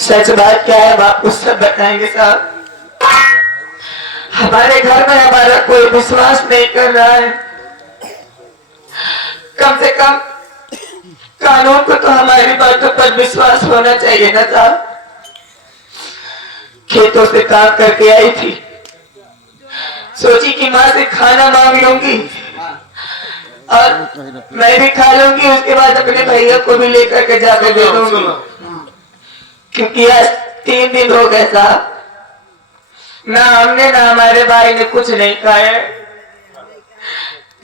सच बात क्या है आपको सब बताएंगे साहब। हमारे घर में हमारा कोई विश्वास नहीं कर रहा है। कम से कम कानून को तो हमारी बातों पर विश्वास होना चाहिए ना साहब। खेतों से काम करके आई थी, सोची कि माँ से खाना मांग लूंगी और मैं भी खा लूंगी, उसके बाद अपने भैया को भी लेकर के जाकर दे दूंगी। क्योंकि आज 3 दिन हो गए साहब, ना हमने ना हमारे भाई ने कुछ नहीं खाया।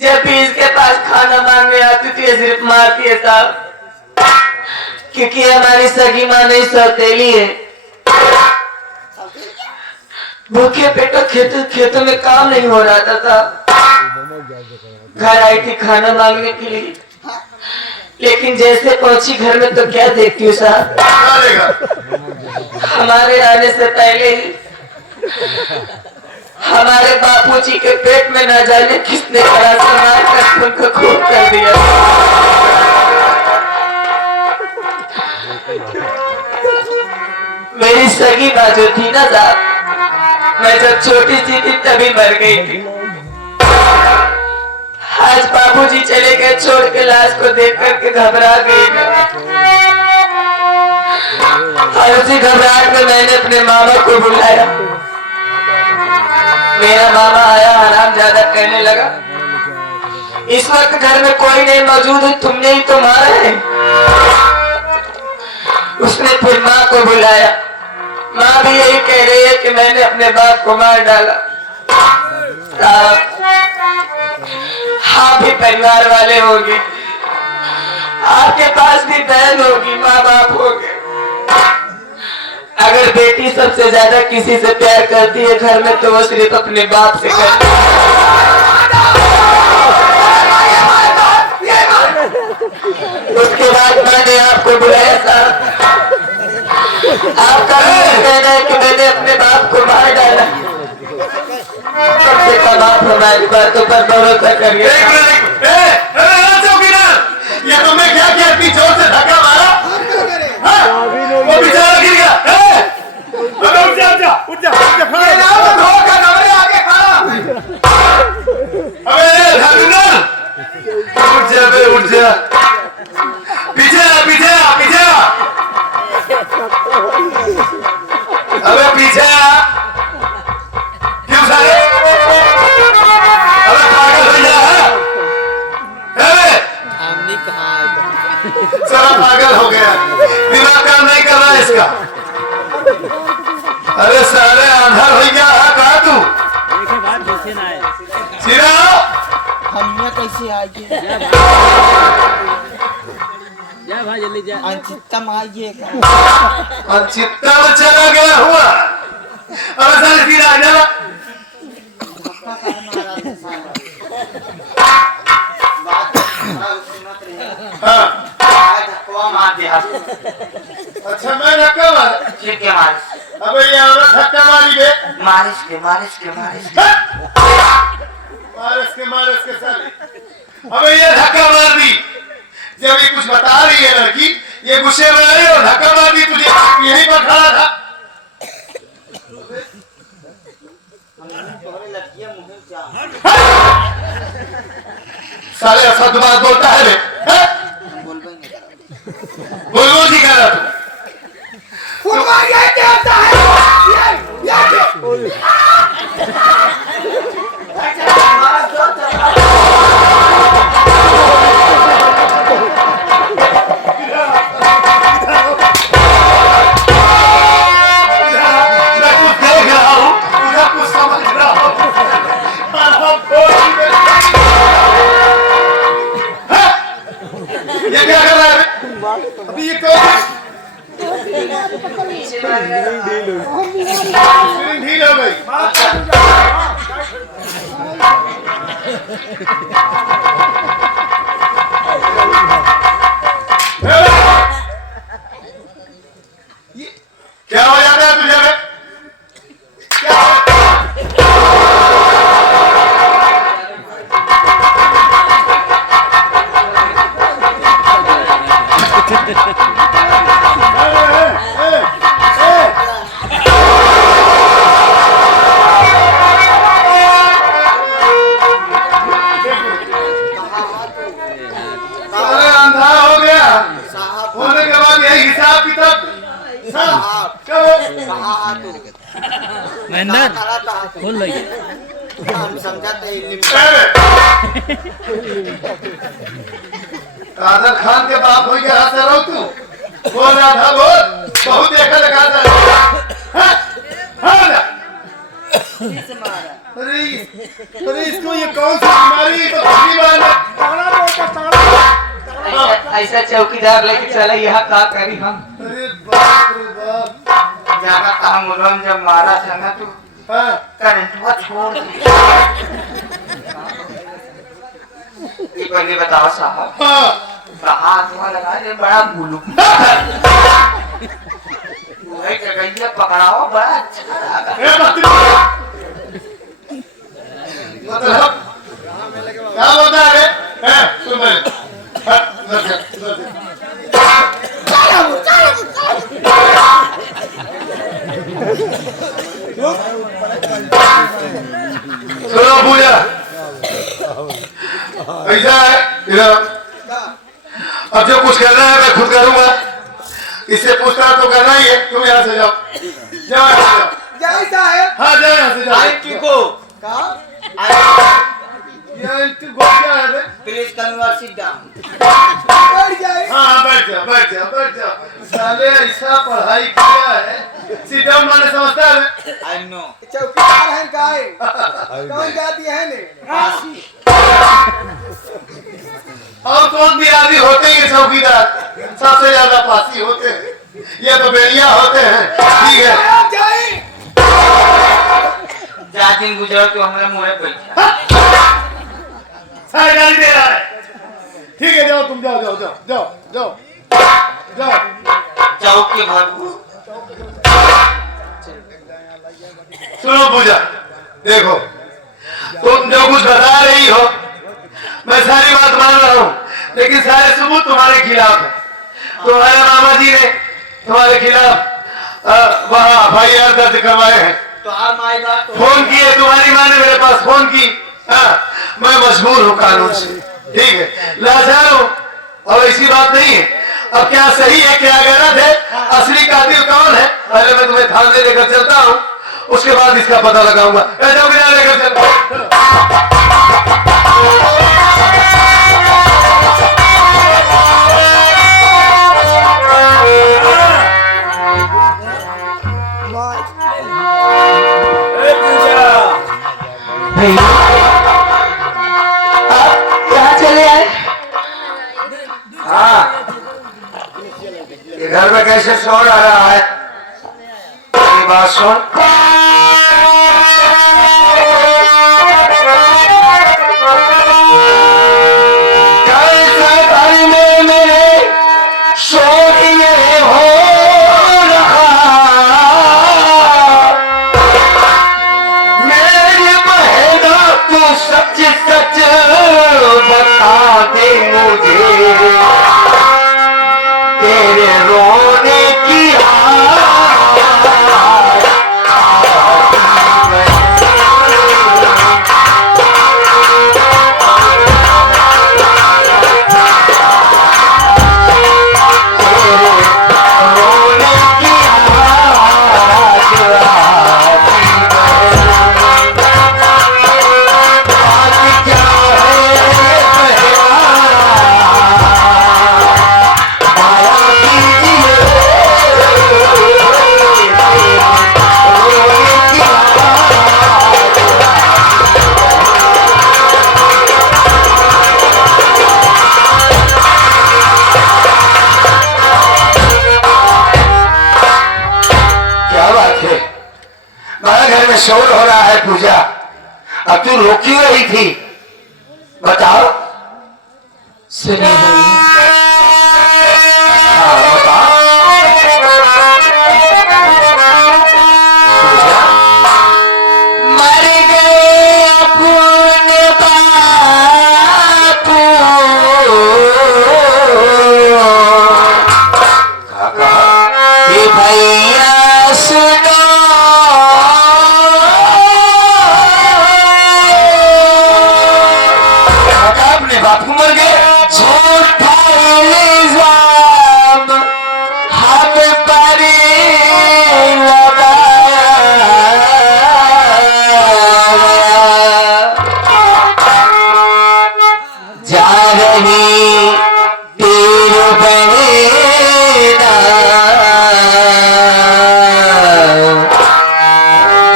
जब भी इसके पास खाना मांगने आती थी सिर्फ मारती है साहब, क्योंकि हमारी सगी माँ नहीं सौतेली है। भूखे पेटों खेतों में काम नहीं हो रहा था साहब। घर आई थी खाना मांगने के लिए, लेकिन जैसे पहुंची घर में तो क्या देखती हूँ साहब, हमारे आने से पहले ही हमारे बापूजी के पेट में ना जाने किसने बड़ा सामान कर उनको खून कर दिया। मेरी सगी माँ जो थी ना साहब, मैं जब छोटी सी थी तभी मर गई थी। आज बाबूजी चले गए छोड़ के लाश को देख करके घबरा गई मैं। और उसी घबराहट में मैंने अपने मामा को बुलाया। मेरा मामा आया, हरामजादा कहने लगा, इस वक्त घर में कोई नहीं मौजूद है, तुमने ही तो मारा है। उसने फिर माँ को बुलाया। माँ भी यही कह रही है कि मैंने अपने बाप को मार डाला। आप भी परिवार वाले होंगे, आपके पास भी बहन होगी, माँ बाप होंगे। अगर बेटी सबसे ज्यादा किसी से प्यार करती है घर में तो वो सिर्फ अपने बाप से करती है। उसके बाद मैंने आपको बुलाया साहब, आपका कहना है कि मैंने अपने बाप को मार डाला। कम से कम आप हमारी बातों पर भरोसा करिए। ये तुमने क्या किया? इतनी जोर से धक्का मारा, वो बेचारा गिर गया। उठ जा आगे खड़ा। अबे धर्मिंदर, उठ जा बे, उठ जा। पीछे आ। अबे पीछे आ। क्यों साले? अबे पागल हो गया है? सारा पागल हो गया, दिमाग काम नहीं कर रहा है इसका। अरे साले आंधा हो गया है, कहा तू? सीधा हम कैसे आइए? जा भाई जल्दी जा। अंचितम आइएगा। अंचितम चला गया हुआ। अरे साले सीधा आ जा। अच्छा मैं धक्का मारा? ठीक है मालिश। अबे ये औरत धक्का मारी बे। मालिश के मारस के साले। अबे ये धक्का मार दी। जब ये कुछ बता रही है लड़की, ये गुस्से में आई और धक्का मार दी तुझे। यही पर खड़ा था। साले ऐसा बात बोलता है बे? बोल जी कह रहा तू। ये क्या कर रहा है अभी? ये ढील हो गई। क्या हो जाता है तुझे? किताब क्या महेंद्र खोल लो ये हम समझाते हैं कादर खान के बाप हो गया हाथ रहो तू बोल रहा था बोल बहुत देखा लगा था अरे अरे इसको ये कौन सी बीमारी तो पहली बार ऐसा चौकीदार लेके चला यहाँ का करी हम अरे बाप रे बाप जाना काम उन्होंने जब मारा था ना तो हाँ करंट वो छोड़ ये पहले बताओ साहब हाँ कहाँ धुआं लगा ये बड़ा गुलू वही जगह पकड़ाओ बड़ा अच्छा लगा मतलब क्या होता है सुन ले सुनो पूजा ऐसा है इधर अब जो कुछ करना है मैं खुद करूंगा इससे पूछताछ तो करना ही है तुम यहाँ से जाओ जाओ यहाँ से जाओ जय साहब हाँ जाओ यहाँ से जाओ किको का ये इंटू क्या है बे प्लीज कन्वर्ट सिट डाउन बैठ जाए हाँ बैठ जाओ बैठ जाओ बैठ जाओ साले ऐसा पढ़ाई किया है सीट डाउन माने समझता है आई नो चौकीदार है काय कौन जाती है ने और कौन भी आदमी होते हैं चौकीदार सबसे ज्यादा पासी होते हैं ये तो बेड़िया होते हैं ठीक है जाए जा दिन गुजरा तो हमारे मुँह बैठा सारे गाली दे रहा है ठीक है जाओ तुम जाओ जाओ जाओ जाओ जाओ जाओ चौक के भागू सुनो पूजा देखो तुम जो कुछ बता रही हो मैं सारी बात मान रहा हूँ लेकिन सारे सबूत तुम्हारे खिलाफ है तुम्हारे मामा जी ने तुम्हारे खिलाफ वहाँ FIR दर्ज करवाए हैं तो आप माई बात फोन किए तुम्हारी माँ ने मेरे पास फोन की मैं मजबूर हूँ कानून से ठीक है लाचार हूँ और ऐसी बात नहीं है अब क्या सही है क्या गलत है असली कातिल कौन है पहले मैं तुम्हें थाने लेकर चलता हूँ उसके बाद इसका पता लगाऊंगा लेकर चलता कहाँ चले आए हाँ ये घर में कैसे शोर आ रहा है ये बात सुन कैसे घर में मेरे शोर ये हो रहा मेरी बहना तू सच सच बता दे मुझे तेरे रोने की शोर हो रहा है पूजा अब तू रो क्यों रही थी बताओ सुनिए हाँ बताओ पूजा मर गए अपने बापू ये भैया सुनो अपने बापू मर गए झूठा इल्जाम हम पर लगाया जा रही तीर बनेना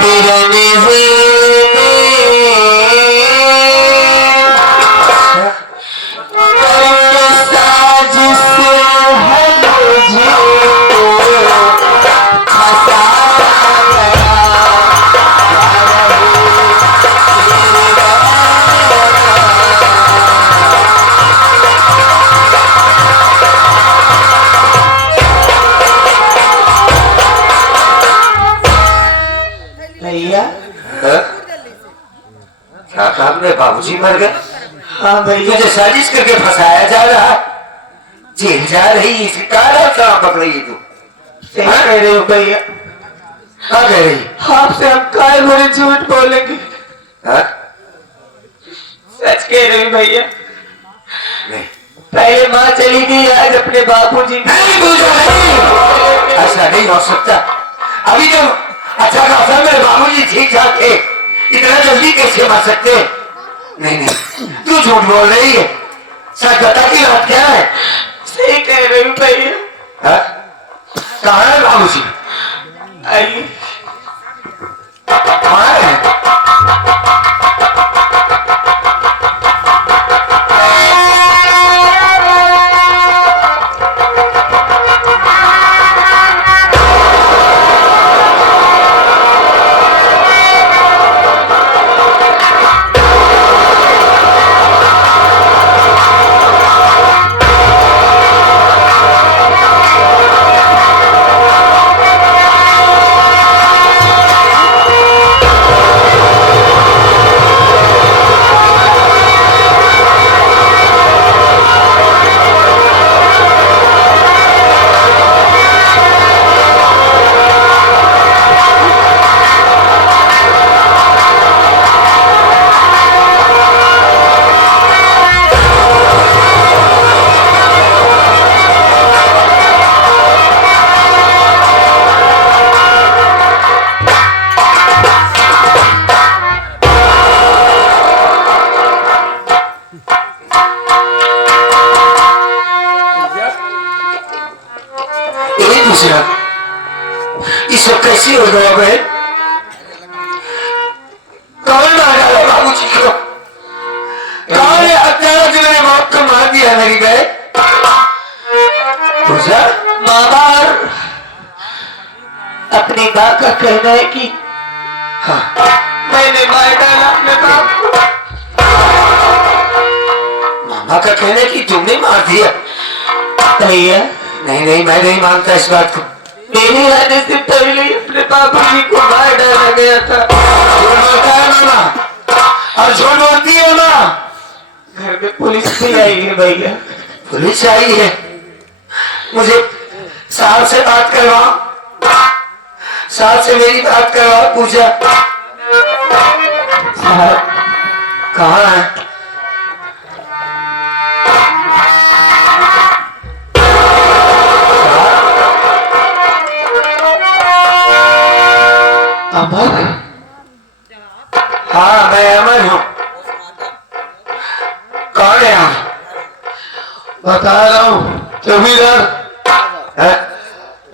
तिरने से साजिश है मुझको फंसाया गया भैया क्या काम में बाबूजी मर गए? हाँ भैया तुझे साजिश करके फंसाया जा रहा, जेल जा रही, इसकी काला कहाँ पकड़ रही है तू? सही कह रहे हो भैया क्या कह रही? आपसे हम काय भरे झूठ बोलेंगे हाँ? सच कह रहे हो भैया नहीं पहले माँ चली गई आज अपने बापूजी नहीं पूजा नहीं, ऐसा नहीं हो सकता। अभी तो अच्छा खासा मेरे बाबूजी ठीक ठाक थे, इतना जल्दी कैसे मर सकते? नहीं नहीं, तू झूठ बोल रही है। सच बता की बात क्या है? सही कह रही हूँ भैया हाँ? कहाँ है बाबूजी? आइए कहाँ है? इस वक्त कैसी हो गया बहन? कौन मार डाला बाबूजी को? कौन है हत्यारा जो मेरे बाप को मार दिया मेरी बहन? पूजा मामा अपनी माँ का कहना है कि हाँ मैंने मार डाला अपने बाप को मामा का कहना है कि तुमने मार दिया। भैया नहीं नहीं, मैं नहीं मानता इस बात को। मेरे आने से पहले ही अपने बाबूजी को मार डाला गया था। झूठ बोलता है मामा, और झूठ बोलती है माँ। घर में पुलिस भी आई है भैया। पुलिस आई है? मुझे साहब से बात करवाओ, साहब से मेरी बात करवाओ। पूजा साहब कहाँ है? अमर हाँ मैं अमर हूँ। कौन है आप? बता रहा हूँ जमींदार हैं?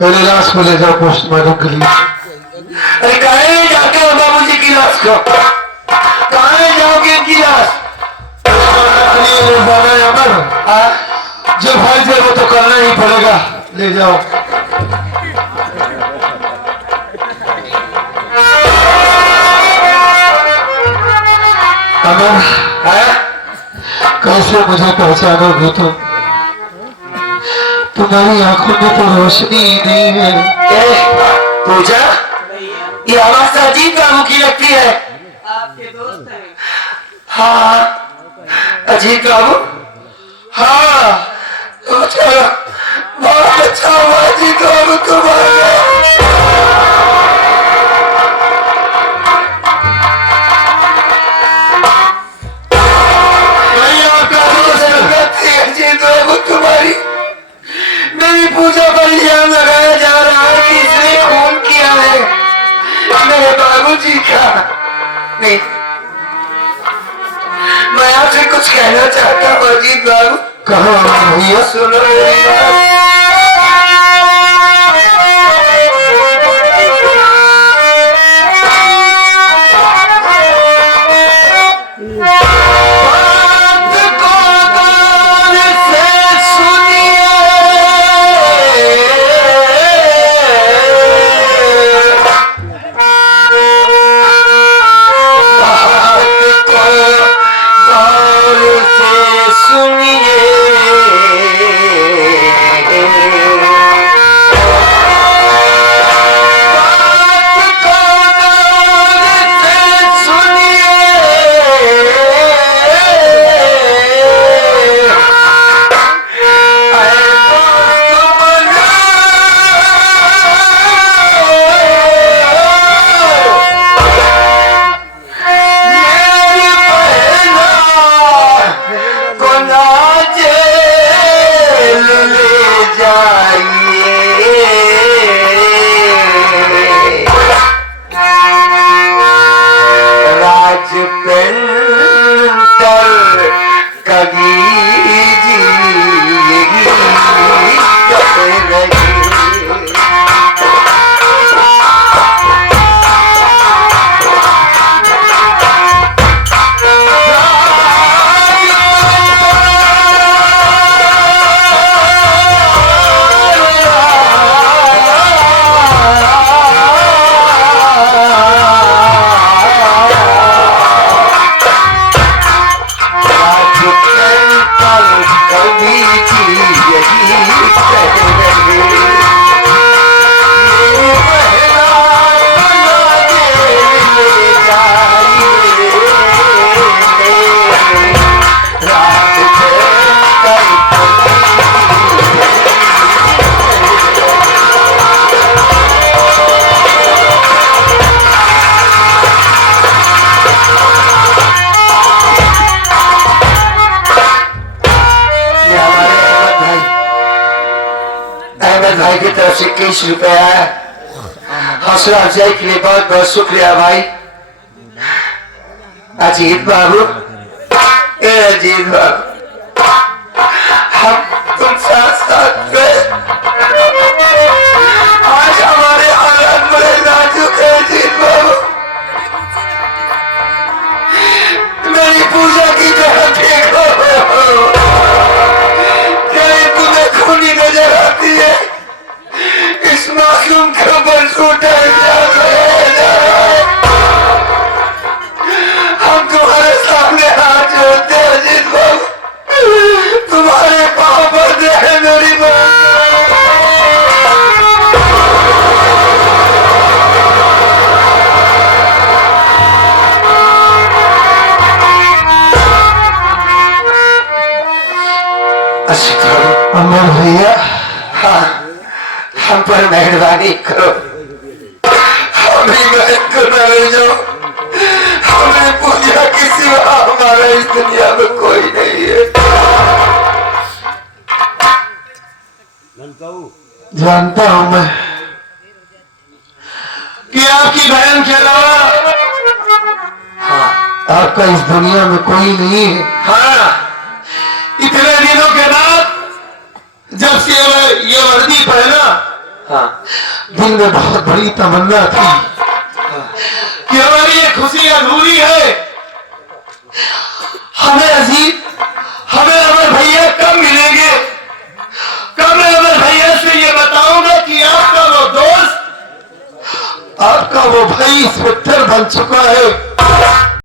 पहले लाश को ले जाओ पोस्टमार्टम के लिए। अरे कहाँ ले जाते हो बाबूजी की लाश को? कहाँ ले जाओगे इनकी लाश? अमर हाँ? जो भाई थे वो तो करना ही पड़ेगा, ले जाओ। अमर हैं? कैसे मुझे पहचानोगे तुम? तुम्हारी आंखों में तो रोशनी ही नहीं है। ए, पूजा ये आवाज तो अजीब बाबू की लगती है। आपके दोस्त हैं। हाँ अजीत बाबू, हाँ अच्छा, बहुत अच्छा हुआ अजीत बाबू तुम्हारे। अजीत बाबू तुम्हारी नई पूजा पर इल्जाम लगाया जा रहा जी का नहीं, मैं आपसे कुछ कहना चाहता हूँ अजीत बाबू। कहो भैया। सुनो मेरी बात। भाई की तरफ से 21 रुपया है। हौसला अफजाई के लिए बहुत बहुत शुक्रिया भाई। अजीत बाबू, ए अजीत बाबू, हम तुम साथ साथ गए, आज हमारे हालात बड़े नाजुक है अजीत बाबू। मेरी पूजा की तरह देखो, क्या तुम्हें खूनी नजर आती है? इस मासूम को बरसूटा हम तुम्हारे सामने हाथ जोड़ते हैं अजीत बाबू, तुम्हारे पाँव पड़ते हैं मेरी बात। अमर भैया, हाँ, हम पर मेहरबानी करो, हमें बहन को न ले जाओ। हमें पूजा के सिवा हमारा इस दुनिया में कोई नहीं है। जानता हूं मैं कि आपकी बहन के अलावा आपका इस दुनिया में कोई नहीं है। हाँ, इतने दिनों के बाद जब से ये वर्दी पहना, हाँ, दिल में बहुत बड़ी तमन्ना थी कि हमारी ये खुशी अधूरी है। हमें अजीत, हमें अमर भैया कब मिलेंगे? कब मैं अमर भैया से ये बताऊंगा कि आपका वो दोस्त, आपका वो भाई इंस्पेक्टर बन चुका है।